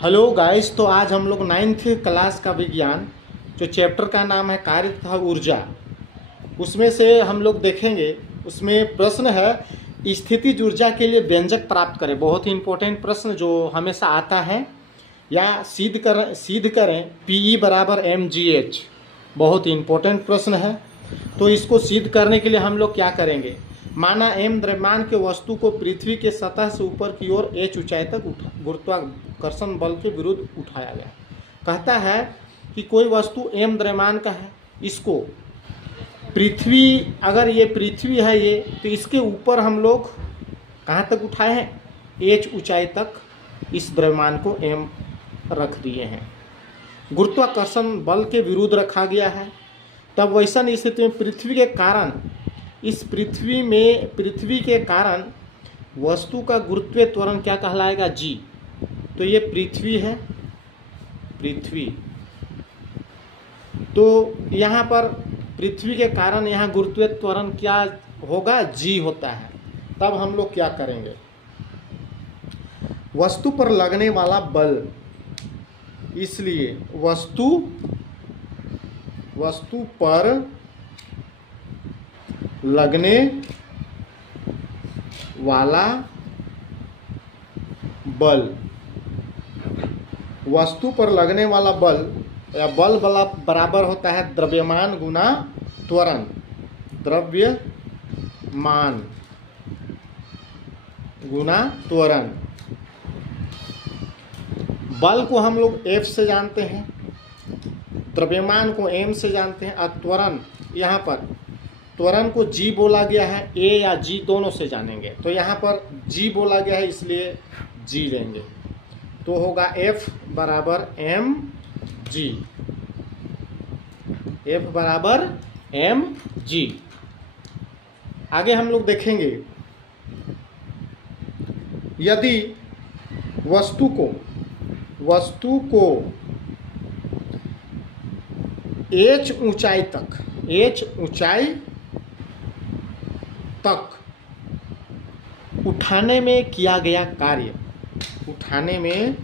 Hello guys, तो आज हम लोग 9th क्लास का विज्ञान जो चैप्टर का नाम है कार्य तथा ऊर्जा, उसमें से हम लोग देखेंगे। उसमें प्रश्न है स्थितिज ऊर्जा के लिए व्यंजक प्राप्त करें। बहुत ही इंपॉर्टेंट प्रश्न जो हमेशा आता है। या सिद्ध करें पीई बराबर mgh। बहुत ही इंपॉर्टेंट प्रश्न है। तो इसको सिद्ध करने के लिए हम लोग क्या करेंगे। माना m द्रव्यमान के वस्तु को पृथ्वी के सतह से ऊपर की ओर h ऊंचाई तक गुरुत्वाकर्षण बल के विरुद्ध उठाया गया। कहता है कि कोई वस्तु m द्रव्यमान का है, इसको पृथ्वी, अगर ये पृथ्वी है ये, तो इसके ऊपर हम लोग कहाँ तक उठाए हैं, h ऊंचाई तक इस द्रव्यमान को m रख दिए हैं। गुरुत्वाकर्षण बल के विरुद्ध रखा गया है। तब वैसा स्थिति में पृथ्वी के कारण, इस पृथ्वी के कारण वस्तु का गुरुत्वीय त्वरण क्या कहलाएगा, g। तो ये पृथ्वी है, पृथ्वी। तो यहाँ पर पृथ्वी के कारण यहाँ गुरुत्वीय त्वरण क्या होगा, g होता है। तब हम लोग क्या करेंगे, वस्तु पर लगने वाला बल, इसलिए वस्तु पर लगने वाला बल, वस्तु पर लगने वाला बल या बल बराबर होता है द्रव्यमान गुना त्वरण। द्रव्यमान गुना त्वरण। बल को हम लोग F से जानते हैं, द्रव्यमान को M से जानते हैं, और त्वरण, यहाँ पर त्वरण को G बोला गया है, A या G दोनों से जानेंगे। तो यहाँ पर G बोला गया है इसलिए G लेंगे। तो होगा F बराबर mg। F बराबर mg। आगे हम लोग देखेंगे, यदि वस्तु को h ऊंचाई तक उठाने में किया गया कार्य, उठाने में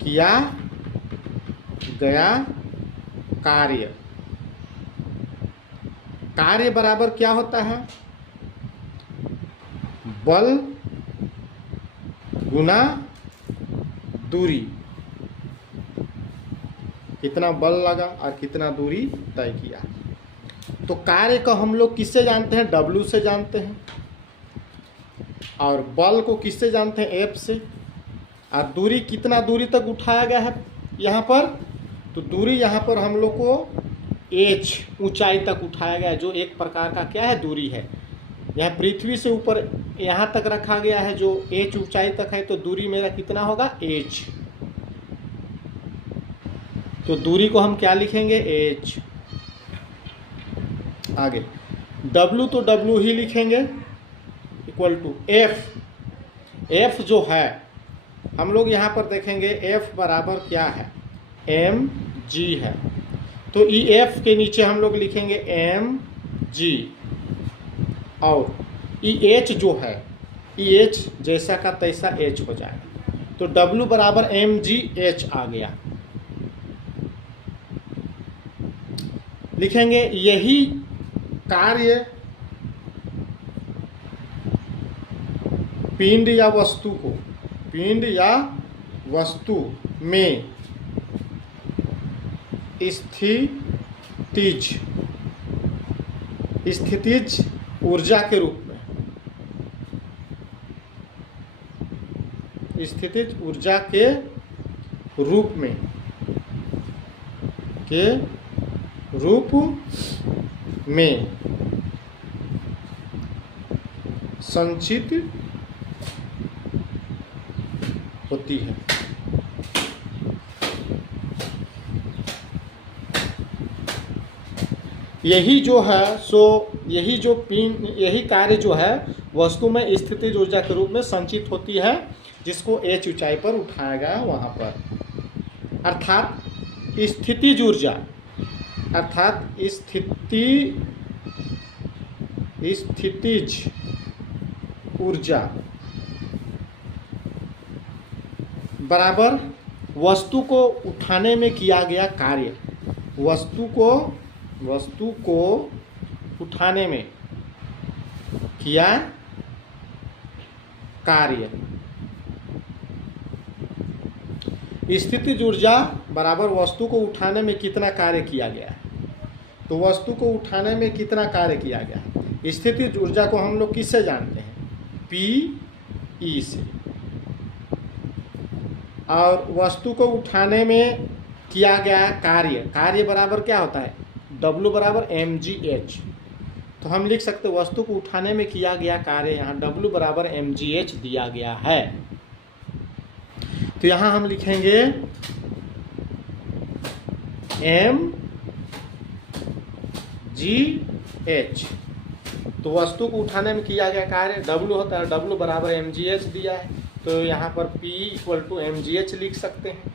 किया गया कार्य बराबर क्या होता है, बल गुना दूरी। कितना बल लगा और कितना दूरी तय किया। तो कार्य को हम लोग किससे जानते हैं, W से जानते हैं, और बल को किससे जानते हैं, F से। और दूरी, कितना दूरी तक उठाया गया है यहाँ पर, तो दूरी यहाँ पर हम लोग को h ऊंचाई तक उठाया गया है, जो एक प्रकार का क्या है, दूरी है। यहाँ पृथ्वी से ऊपर यहाँ तक रखा गया है जो h ऊंचाई तक है, तो दूरी मेरा कितना होगा, h। तो दूरी को हम क्या लिखेंगे, h। आगे W, तो W ही लिखेंगे, इक्वल टू F जो है हम लोग यहाँ पर देखेंगे, F बराबर क्या है, mg है। तो F के नीचे हम लोग लिखेंगे mg, और H जो है, H जैसा का तैसा H हो जाएगा। तो W बराबर mgh आ गया। लिखेंगे यही कार्य पिंड या वस्तु में स्थितिज ऊर्जा के रूप में, स्थितिज ऊर्जा के रूप में संचित होती है। यही जो है यही कार्य जो है वस्तु में स्थितिज ऊर्जा के रूप में संचित होती है, जिसको h ऊंचाई पर उठाया गया वहां पर। अर्थात स्थितिज ऊर्जा, अर्थात स्थितिज ऊर्जा बराबर वस्तु को उठाने में किया गया कार्य, वस्तु को उठाने में किया कार्य। स्थितिज ऊर्जा बराबर वस्तु को उठाने में कितना कार्य किया गया है। तो वस्तु को उठाने में कितना कार्य किया गया है। स्थितिज ऊर्जा को हम लोग किससे जानते हैं, पी से। और वस्तु को उठाने में किया गया कार्य, कार्य बराबर क्या होता है, W बराबर mgh। तो हम लिख सकते हैं वस्तु को उठाने में किया गया कार्य, यहाँ W बराबर mgh दिया गया है। तो यहाँ हम लिखेंगे mgh। तो वस्तु को उठाने में किया गया कार्य W होता है, W बराबर mgh दिया है, तो यहाँ पर P इक्वल टू mgh लिख सकते हैं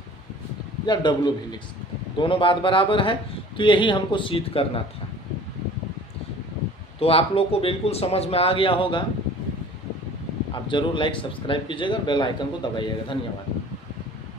या W भी लिख सकते हैं, दोनों बात बराबर है। तो यही हमको सिद्ध करना था। तो आप लोग को बिल्कुल समझ में आ गया होगा। आप ज़रूर लाइक सब्सक्राइब कीजिएगा, बेल आइकन को दबाइएगा। धन्यवाद।